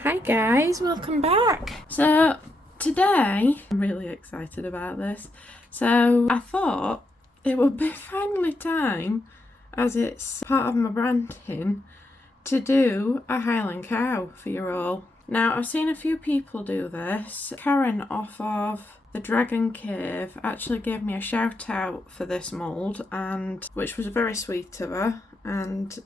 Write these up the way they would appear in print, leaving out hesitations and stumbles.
Hi guys, welcome back. So today, I'm really excited about this. So I thought it would be finally time, as it's part of my branding, to do a Highland cow for you all. Now I've seen a few people do this. Karen off of the Dragon Cave actually gave me a shout out for this mould, and which was very sweet of her, and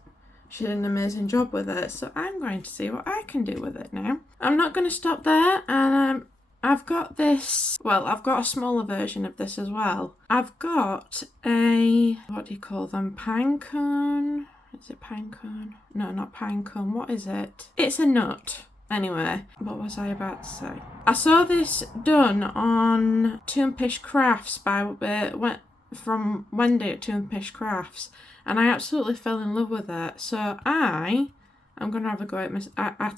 she did an amazing job with it, so I'm going to see what I can do with it now. I'm not going to stop there, and I've got this, well, I've got a smaller version of this as well. I've got a, what do you call them, pine cone? Is it pine cone? No, not pine cone, what is it? It's a nut. Anyway, what was I about to say? I saw this done on Toonpish Crafts from Wendy at Toonpish Crafts, and I absolutely fell in love with it. So I'm gonna have a go at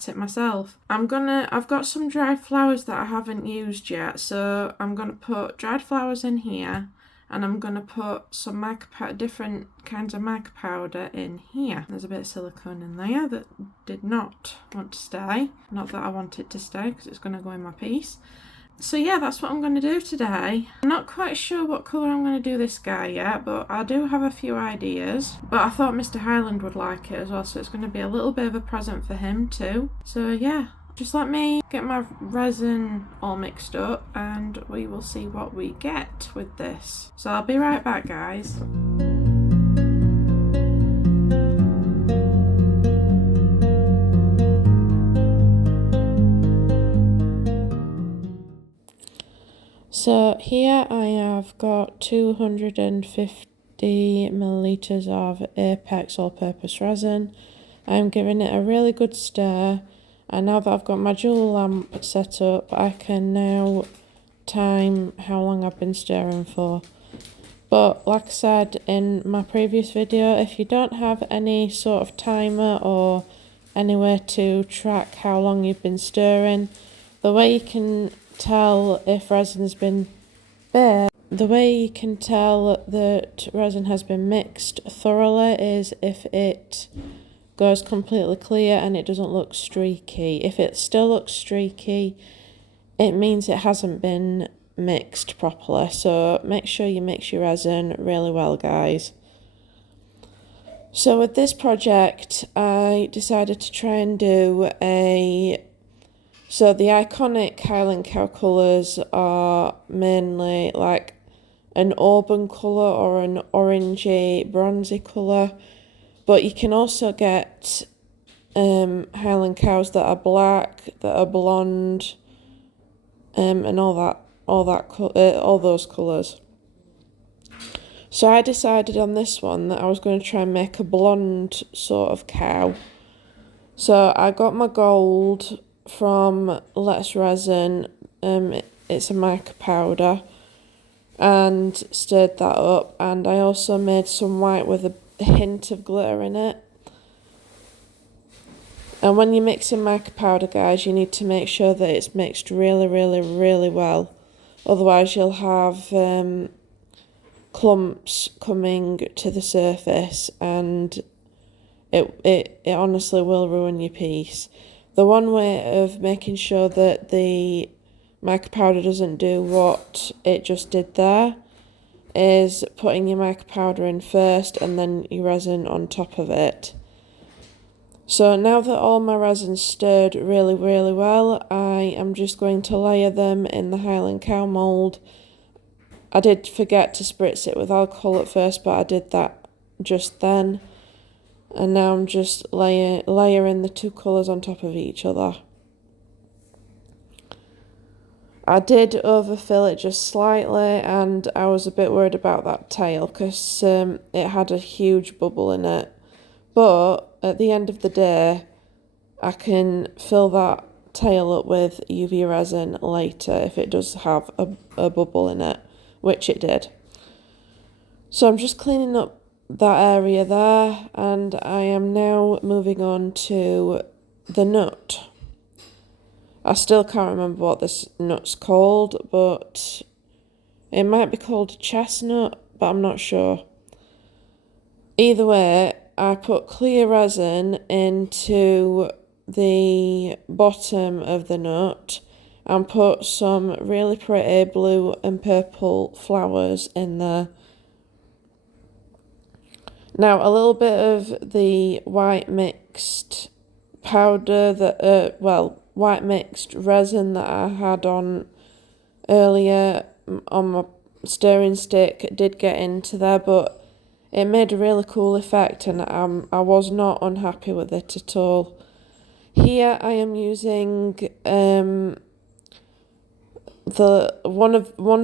it myself. I've got some dried flowers that I haven't used yet, so I'm gonna put dried flowers in here, and I'm gonna put some different kinds of mica powder in here. There's a bit of silicone in there that did not want to stay. Not that I want it to stay, because it's gonna go in my piece. So yeah, that's what I'm going to do today. I'm not quite sure what colour I'm going to do this guy yet, but I do have a few ideas. But I thought Mr. Highland would like it as well, so it's going to be a little bit of a present for him too. So yeah, just let me get my resin all mixed up and we will see what we get with this. So I'll be right back, guys. So here I have got 250 millilitres of Apex all-purpose resin. I'm giving it a really good stir, and now that I've got my dual lamp set up, I can now time how long I've been stirring for. But like I said in my previous video, if you don't have any sort of timer or anywhere to track how long you've been stirring, the way you can tell if resin's been bare, the way you can tell that resin has been mixed thoroughly is if it goes completely clear and it doesn't look streaky. If it still looks streaky, it means it hasn't been mixed properly. So make sure you mix your resin really well, guys. So with this project, I decided to try and do so the iconic Highland cow colours are mainly like an auburn colour or an orangey, bronzy colour. But you can also get Highland cows that are black, that are blonde, and all those colours. So I decided on this one that I was going to try and make a blonde sort of cow. So I got my gold from Let's Resin, it's a mica powder, and stirred that up, and I also made some white with a hint of glitter in it. And when you're mixing mica powder, guys, you need to make sure that it's mixed really, really, really well, otherwise you'll have clumps coming to the surface, and it honestly will ruin your piece. The one way of making sure that the mica powder doesn't do what it just did there is putting your mica powder in first and then your resin on top of it. So now that all my resin's stirred really, really well, I am just going to layer them in the Highland cow mould. I did forget to spritz it with alcohol at first, but I did that just then. And now I'm just layering the two colours on top of each other. I did overfill it just slightly, and I was a bit worried about that tail because it had a huge bubble in it. But at the end of the day, I can fill that tail up with UV resin later if it does have a bubble in it, which it did. So I'm just cleaning up that area there, and I am now moving on to the nut. I still can't remember what this nut's called, but it might be called chestnut, but I'm not sure. Either way, I put clear resin into the bottom of the nut and put some really pretty blue and purple flowers in there. Now a little bit of the white mixed powder that, white mixed resin that I had on earlier on my stirring stick did get into there, but it made a really cool effect, and I was not unhappy with it at all. Here I am using one's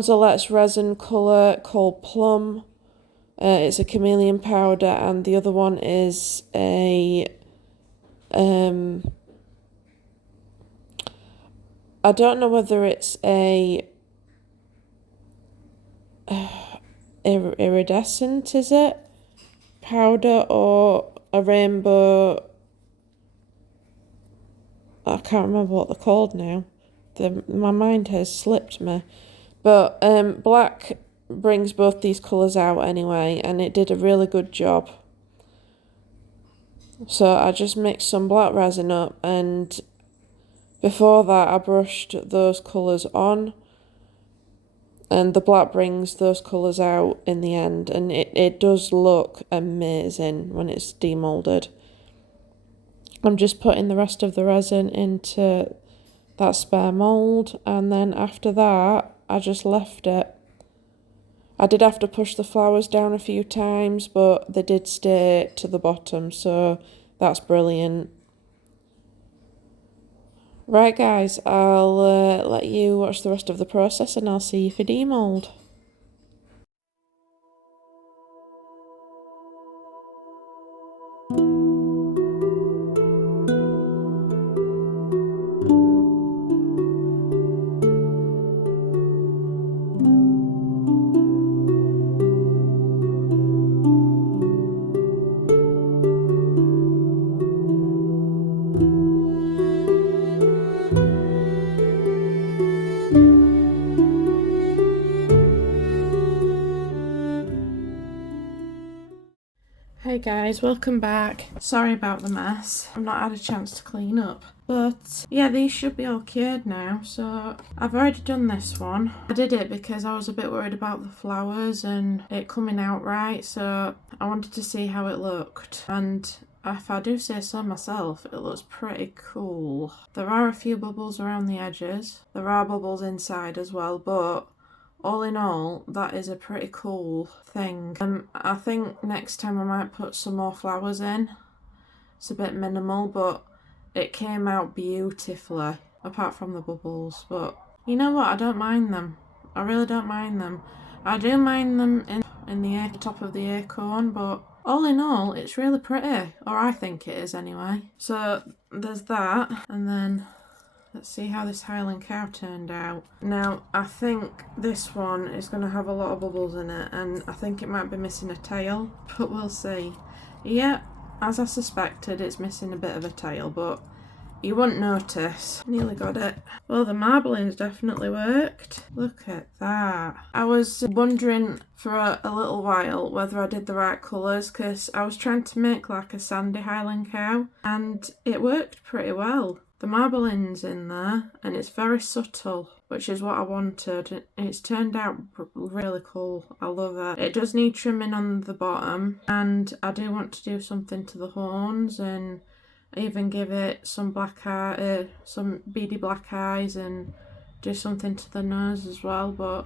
a Let's Resin colour called Plum. It's a chameleon powder, and the other one is a I don't know whether it's a iridescent, is it? Powder or a rainbow. I can't remember what they're called now. My mind has slipped me. But black brings both these colours out anyway, and it did a really good job. So I just mixed some black resin up, and before that I brushed those colours on, and the black brings those colours out in the end, and it does look amazing when it's demoulded. I'm just putting the rest of the resin into that spare mould, and then after that I just left it. I did have to push the flowers down a few times, but they did stay to the bottom, so that's brilliant. Right guys, I'll let you watch the rest of the process, and I'll see you for demould. Hey guys, welcome back. Sorry about the mess. I've not had a chance to clean up. But yeah, these should be all cured now. So I've already done this one. I did it because I was a bit worried about the flowers and it coming out right. So I wanted to see how it looked. And if I do say so myself, it looks pretty cool. There are a few bubbles around the edges. There are bubbles inside as well, but all in all, that is a pretty cool thing. I think next time I might put some more flowers in. It's a bit minimal, but it came out beautifully, apart from the bubbles. But you know what? I don't mind them. I really don't mind them. I do mind them in the top of the acorn, but all in all, it's really pretty. Or I think it is anyway. So there's that, and then let's see how this Highland cow turned out. Now, I think this one is going to have a lot of bubbles in it, and I think it might be missing a tail, but we'll see. Yeah, as I suspected, it's missing a bit of a tail, but you won't notice. Nearly got it. Well, the marbling's definitely worked. Look at that. I was wondering for a little while whether I did the right colours, because I was trying to make like a sandy Highland cow, and it worked pretty well. The marbling's in there, and it's very subtle, which is what I wanted. It's turned out really cool. I love it. It does need trimming on the bottom, and I do want to do something to the horns, and even give it some some beady black eyes, and do something to the nose as well. But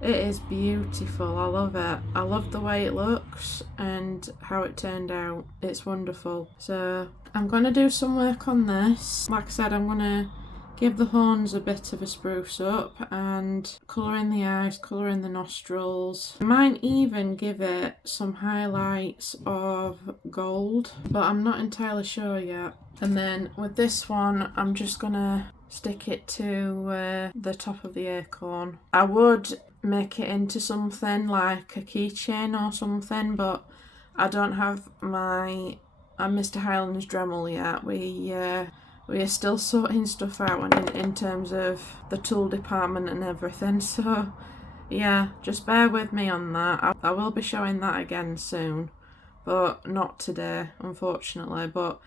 it is beautiful. I love it. I love the way it looks and how it turned out. It's wonderful. So I'm going to do some work on this. Like I said, I'm going to give the horns a bit of a spruce up and colour in the eyes, colour in the nostrils. I might even give it some highlights of gold, but I'm not entirely sure yet. And then with this one, I'm just going to stick it to the top of the acorn. I would make it into something like a keychain or something, but I don't have my Mr. Highland's Dremel yet. We are still sorting stuff out in terms of the tool department and everything, so yeah, just bear with me on that. I will be showing that again soon, but not today, unfortunately. But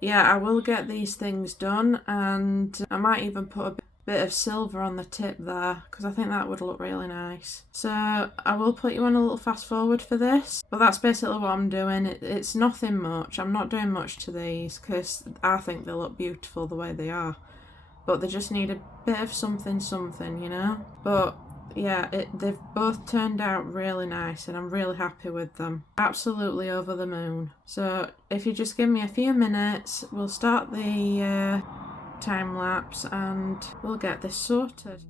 yeah, I will get these things done, and I might even put a bit of silver on the tip there because I think that would look really nice. So I will put you on a little fast forward for this, but that's basically what I'm doing. It's nothing much. I'm not doing much to these because I think they look beautiful the way they are, but they just need a bit of something, you know. But yeah, they've both turned out really nice and I'm really happy with them. Absolutely over the moon. So if you just give me a few minutes, we'll start the time lapse and we'll get this sorted.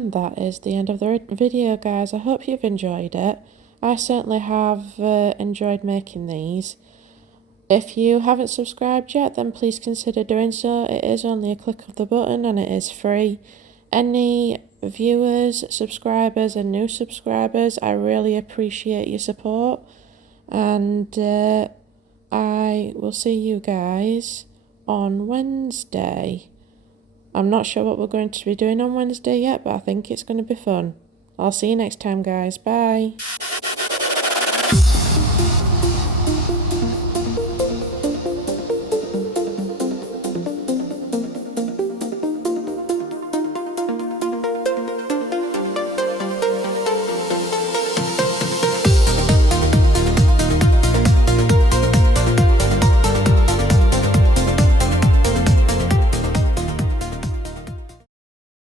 And that is the end of the video, guys. I hope you've enjoyed it. I certainly have enjoyed making these. If you haven't subscribed yet, then please consider doing so. It is only a click of the button and it is free. Any viewers, subscribers and new subscribers, I really appreciate your support. And I will see you guys on Wednesday. I'm not sure what we're going to be doing on Wednesday yet, but I think it's going to be fun. I'll see you next time, guys. Bye.